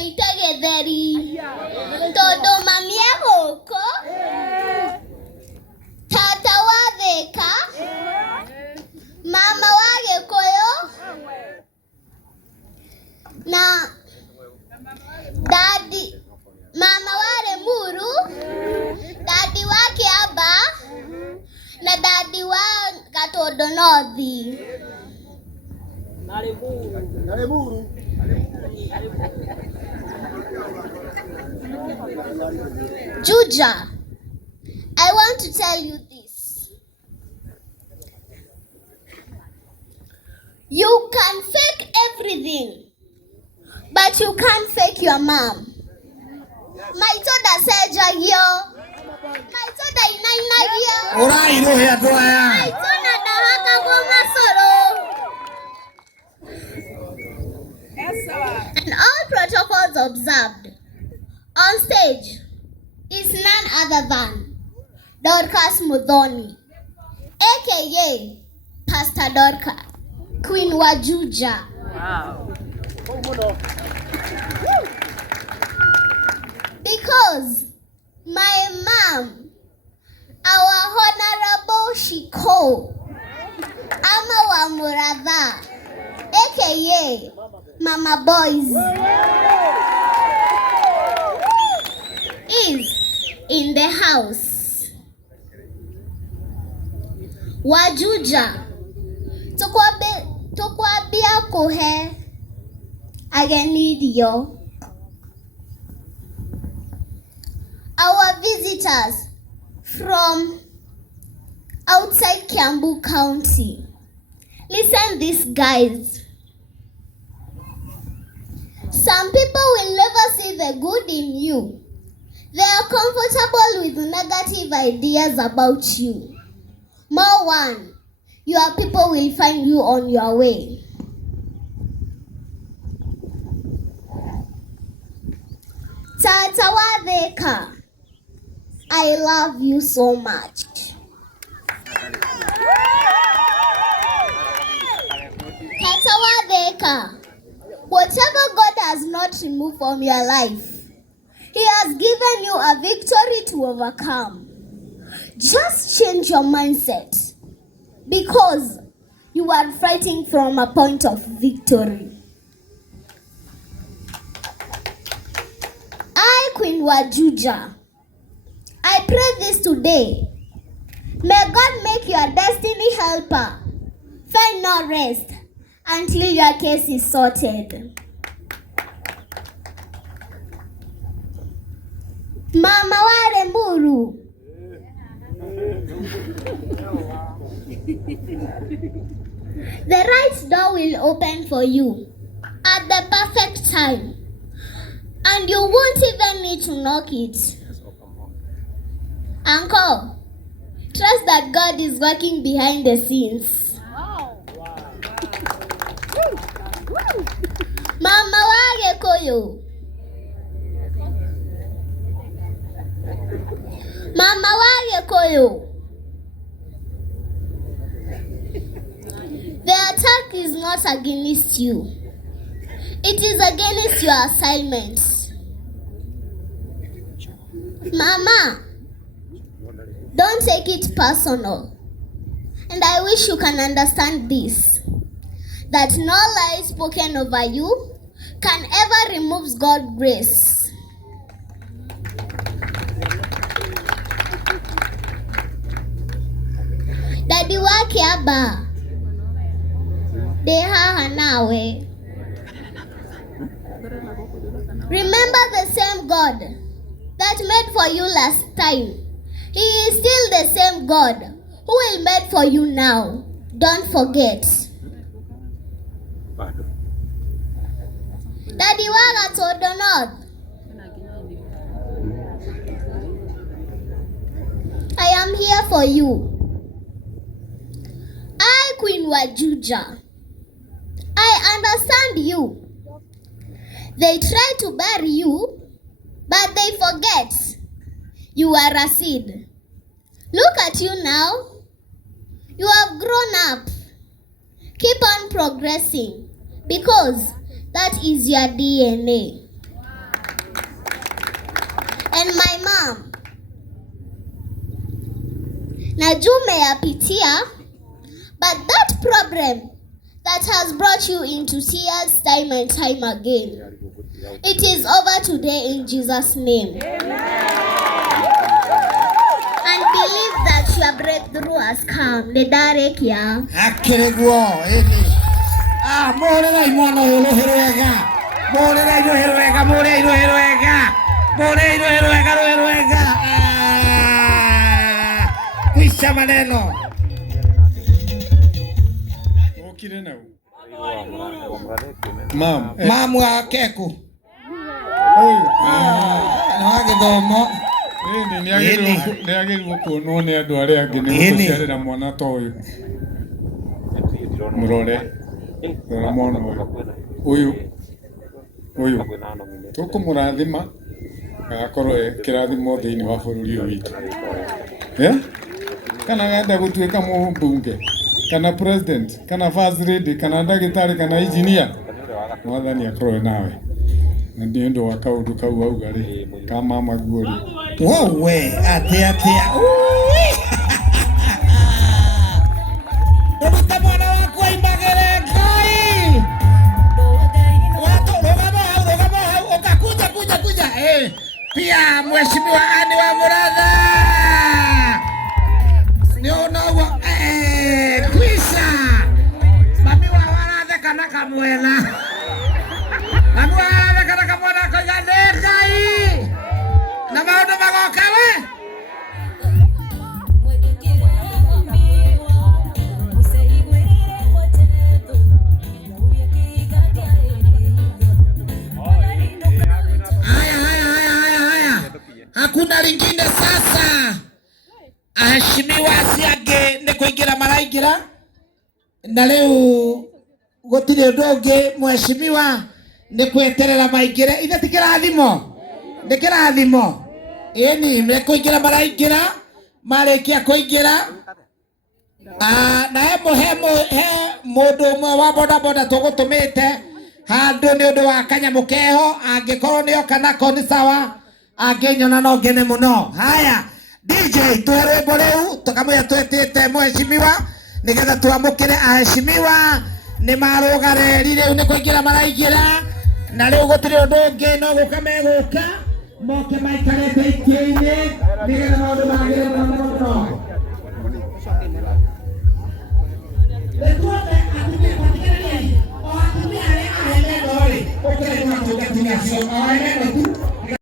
ite githeri. Tondu mami e guku. Tata wa Thika. Mama wa Gikuyu. Na daddy. Mama wa Limuru. Daddy wa Kiamba. Na daddy wa Gatondo North. Juja, I want to tell you this. You can fake everything, but you can't fake your mom. Maitoda sejagio. Maitoda inainagio. Orai no he atoya. Maitoda dahaka goma soro. And all protocols observed on stage is none other than Dorcas Muthoni, aka Pastor Dorcas, Queen wa Juja. Wow. Because my mom, our Honorable Shiko, ama wamuratha, aka Mama Boys, is in the house. Wajuja, tukwambia kuhe agenirio. Our visitors from outside Kiambu County. Listen this, guys. Some people will never see the good in you. They are comfortable with negative ideas about you. More one, your people will find you on your way. Tata wa Thika, I love you so much. Tata wa Thika, whatever God has not removed from your life, He has given you a victory to overcome. Just change your mindset, because you are fighting from a point of victory. I, Queen Wajuja, I pray this today. May God make your destiny helper find no rest until your case is sorted. Mama wa Limuru, the right door will open for you at the perfect time, and you won't even need to knock it. Uncle, trust that God is working behind the scenes. Mama wa Gikuyu, Mama wa Gikuyu, the attack is not against you. It is against your assignments. Mama, don't take it personal. And I wish you can understand this, that no lie spoken over you can ever remove God's grace. Daddy wa Kiamba, de haha nawe. Remember the same God that made for you last time. He is still the same God who will make for you now. Don't forget. Daddy wa Gatondo North, I am here for you. I, Queen Wajuja, I understand you. They try to bury you, but they forget you are a seed. Look at you now. You have grown up. Keep on progressing, because that is your DNA. najua umeyapitia, but that problem that has brought you into tears time and time again, it is over today in Jesus' name. And believe that your breakthrough has come. The direct ya. Akeregwo eni. More na imono heroega. More na heroega, more heroega. More heroega. Kuisha maneno. Okire na. Mam wa keku. Oyo. Na githomo. Ni agirwo kuonwo ni andu aria angi ni guciarira mwana ta uyu. Murore. Rora mwana uyu. Uyu. Tukumurathima agakorwo kirathimo thiini wa bururi uyu witu. Kana wenda gutuika mumbunge, kana president, kana first lady, kana ndagitari, kana engineer, mwathani akorwo nawe. Na ndio ndo wakaundu kau auga ri ka mama guori. Wowe atia. Uruta mwana wako imbagere Ngai. Rogama hau ukakuja. Pia mheshimiwa ani wamuratha. Nionawa kwisa. Mami wa waratha kana kamwena. Mami wa waratha kana kamwena ko Ngai. Na maundu magoka we. Hakuna lingine sasa. Aheshimiwa asiage ni kuingira maraingira. Na leo gutire undu ungi mheshimiwa ni kweterera maingire. Ithe ti kirathimo. Ni kirathimo. Eni me kuingira maraingira. Marikia kuingira. Na he mundu umwe wa boda tugutumite handu ni undu wa kanyamu keho, angikorwo ni okana ko ni sawa, anginyona no ngene muno. Haya DJ twerembo riu tukamwira twetete mheshimiwa nigetha tuamukire aheshimiwa ni marugareri riu ni kuingira maraingira. Na riu gutiri undu ungi no guka meguka moke maikarete itie-ini nigetha maundu magire muno. Retuote atumia patikanani o atumia aria ahemendo ri ukire kwa tugatinga cio o ahemendo tu